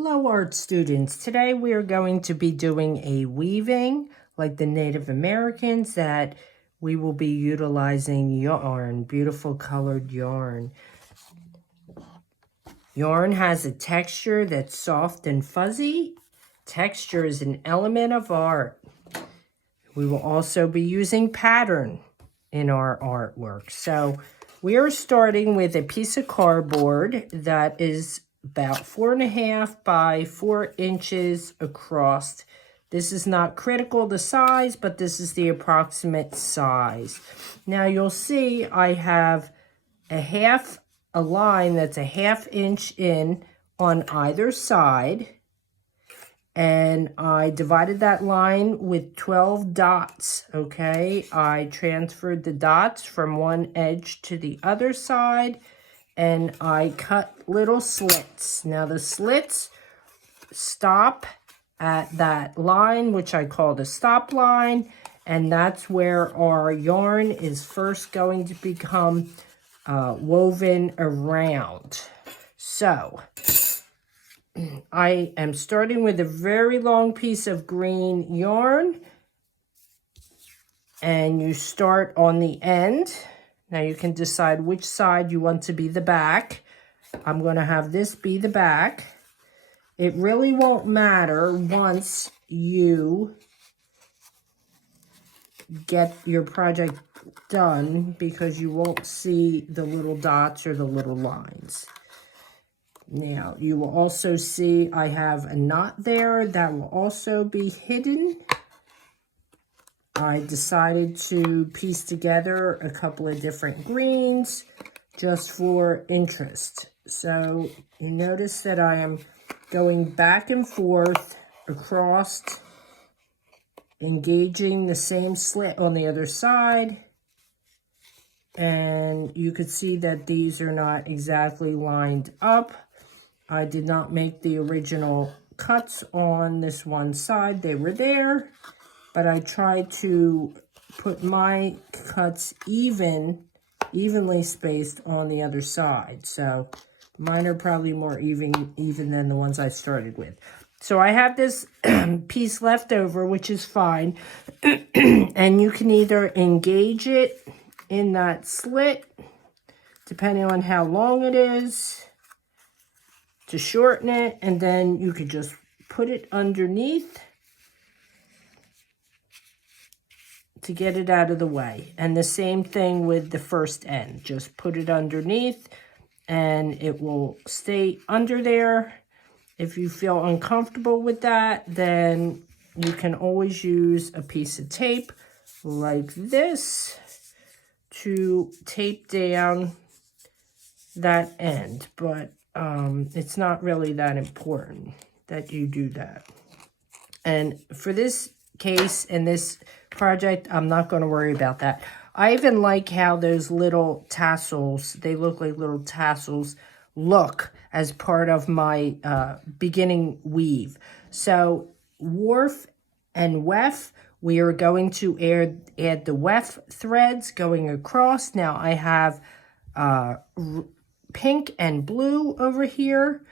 Hello art students. Today we are going to be doing a weaving like the Native Americans that we will be utilizing yarn, beautiful colored yarn. Yarn has a texture that's soft and fuzzy. Texture is an element of art. We will also be using pattern in our artwork. So we are starting with a piece of cardboard that is about 4.5 by 4 inches across. This is not critical, the size, but this is the approximate size. Now you'll see I have a line that's a 1/2 inch in on either side. And I divided that line with 12 dots, okay? I transferred the dots from one edge to the other side, and I cut little slits. Now the slits stop at that line, which I call the stop line, and that's where our yarn is first going to become woven around. So I am starting with a very long piece of green yarn, and you start on the end. Now you can decide which side you want to be the back. I'm going to have this be the back. It really won't matter once you get your project done because you won't see the little dots or the little lines. Now, you will also see I have a knot there that will also be hidden. I decided to piece together a couple of different greens just for interest. So you notice that I am going back and forth across, engaging the same slit on the other side. And you could see that these are not exactly lined up. I did not make the original cuts on this one side. They were there, but I tried to put my cuts evenly spaced on the other side. So mine are probably more even than the ones I started with. So I have this piece left over, which is fine. And you can either engage it in that slit, depending on how long it is, to shorten it, and then you could just put it underneath to get it out of the way. And the same thing with the first end. Just put it underneath and it will stay under there. If you feel uncomfortable with that, then you can always use a piece of tape like this to tape down that end. But it's not really that important that you do that. And for this case and this project, I'm not going to worry about that. I even like how those little tassels, they look like little tassels, look as part of my beginning weave. So warp and weft, we are going to add the weft threads going across. Now I have pink and blue over here,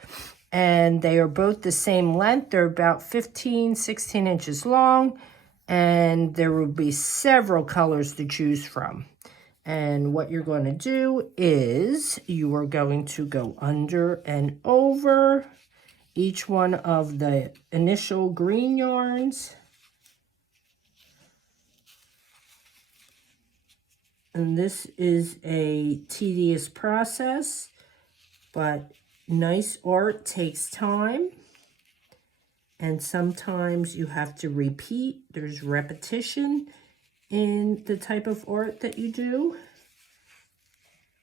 and they are both the same length. They're about 16 inches long, and there will be several colors to choose from. And what you're going to do is you are going to go under and over each one of the initial green yarns. And this is a tedious process, but nice art takes time. And sometimes you have to repeat. There's repetition in the type of art that you do.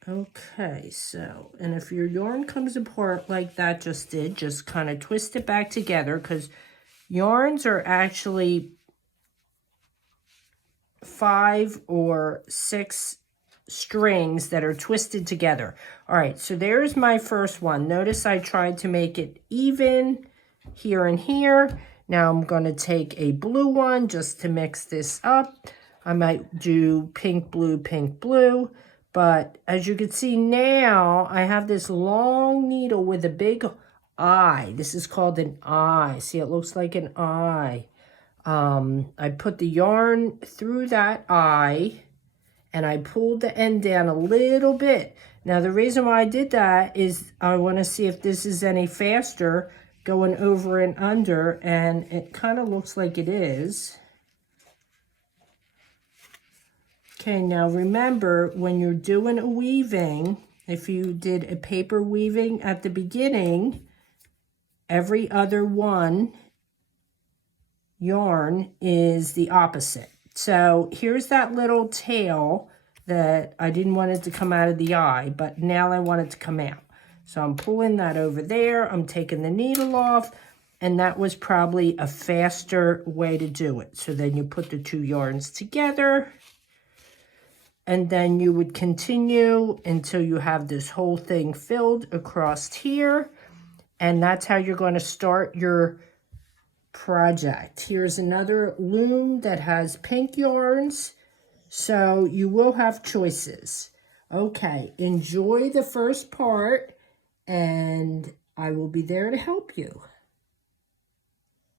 Okay, so, and if your yarn comes apart like that just did, just kind of twist it back together, because yarns are actually 5 or 6 strings that are twisted together. All right, so there's my first one. Notice I tried to make it even here and here. Now I'm going to take a blue one just to mix this up. I might do pink, blue, but as you can see now, I have this long needle with a big eye. This is called an eye. See, it looks like an eye. I put the yarn through that eye and I pulled the end down a little bit. Now, the reason why I did that is I want to see if this is any faster going over and under, and it kind of looks like it is. Okay, now remember, when you're doing a weaving, if you did a paper weaving at the beginning, every other one yarn is the opposite. So here's that little tail that I didn't want it to come out of the eye, but now I want it to come out. So I'm pulling that over there, I'm taking the needle off, and that was probably a faster way to do it. So then you put the two yarns together, and then you would continue until you have this whole thing filled across here, and that's how you're going to start your project. Here's another loom that has pink yarns, so you will have choices. Okay, enjoy the first part, and I will be there to help you.